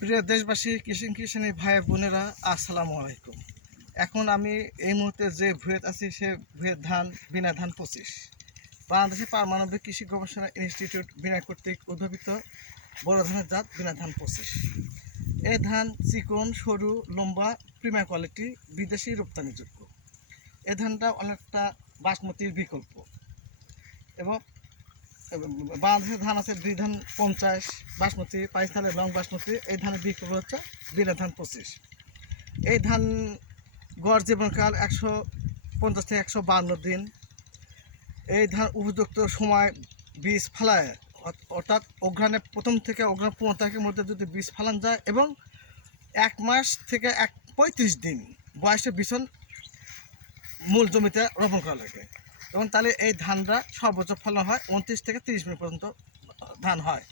প্রিয় দেশবাসী, কৃষাণী ভাই বোনেরা, আসসালামু আলাইকুম। এখন আমি এই মুহূর্তে যে ভুঁইয়ে আছি সে ভুঁইয়ের ধান বিনা ধান 25। বাংলাদেশের পারমাণবিক কৃষি গবেষণা ইনস্টিটিউট বিনা কর্তৃক উদ্ভাবিত বড় ধানের জাত বিনা ধান 25। এই ধান চিকন, সরু, লম্বা, প্রিমিয়াম কোয়ালিটি, বিদেশি রপ্তানিযোগ্য। এই ধানটা অনেকটা বাসমতির বিকল্প। এবং বাংলাদেশের ধান আছে দুই ধান 50, বাসমতি, পাকিস্তানের রং বাসমতি। এই ধানের বিকল্প হচ্ছে বিনা ধান 25। এই ধান গড় জীবনকাল 150 থেকে 152 দিন। এই ধান উপযুক্ত সময় বীজ ফালায়, অর্থাৎ অঘ্রাণে প্রথম থেকে অঘ্রাণ 15 তারিখের মধ্যে যদি বীজ ফালান যায় এবং 1 মাস থেকে 35 দিন বয়সে বিছন মূল জমিতে রোপণ করা লাগে। এবং তাহলে এই ধানটা সর্বোচ্চ ফলন হয় 29 থেকে 30 মিনিট পর্যন্ত ধান হয়।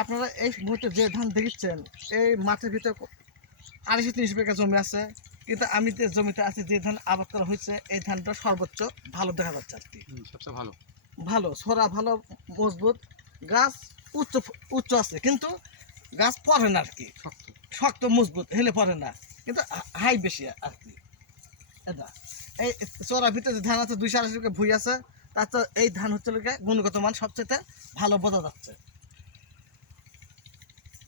আপনারা এই মুহূর্তে যে ধান দেখছেন, এই মাঠের ভিতরে 230 বিঘা জমি আছে, কিন্তু আমি যে জমিতে আছি, যে ধান আবাদ করা হয়েছে, এই ধানটা সর্বোচ্চ ভালো দেখা যাচ্ছে আর কি। সবচেয়ে ভালো ভালো ছড়া, ভালো মজবুত গাছ, উচ্চ উচ্চ আছে, কিন্তু গাছ পড়ে না আর কি। শক্ত মজবুত হেলে পড়ে না, কিন্তু হাই বেশি আর কি। এটা এই চড়ার ভিতরে যে ধান আছে 280 বিঘা ভুঁই আছে, তার তো এই ধান হচ্ছে গুণগত মান সবচেয়ে ভালো বোঝা যাচ্ছে।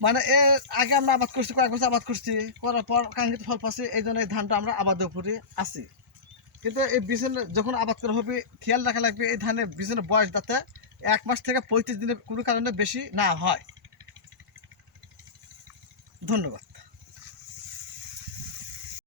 মানে এর আগে আমরা আবাদ করছি, কয়েক বছর আবাদ করছি, করার পর কাঙ্ক্ষিত ফল পাচ্ছি, এই জন্য এই ধানটা আমরা আবাদের উপরে আছি। কিন্তু এই বিছনে যখন আবাদ করা হবে, খেয়াল রাখা লাগবে এই ধানের বিছনের বয়স যাতে 1 মাস থেকে 35 দিনের কোনো কারণে বেশি না হয়। ধন্যবাদ।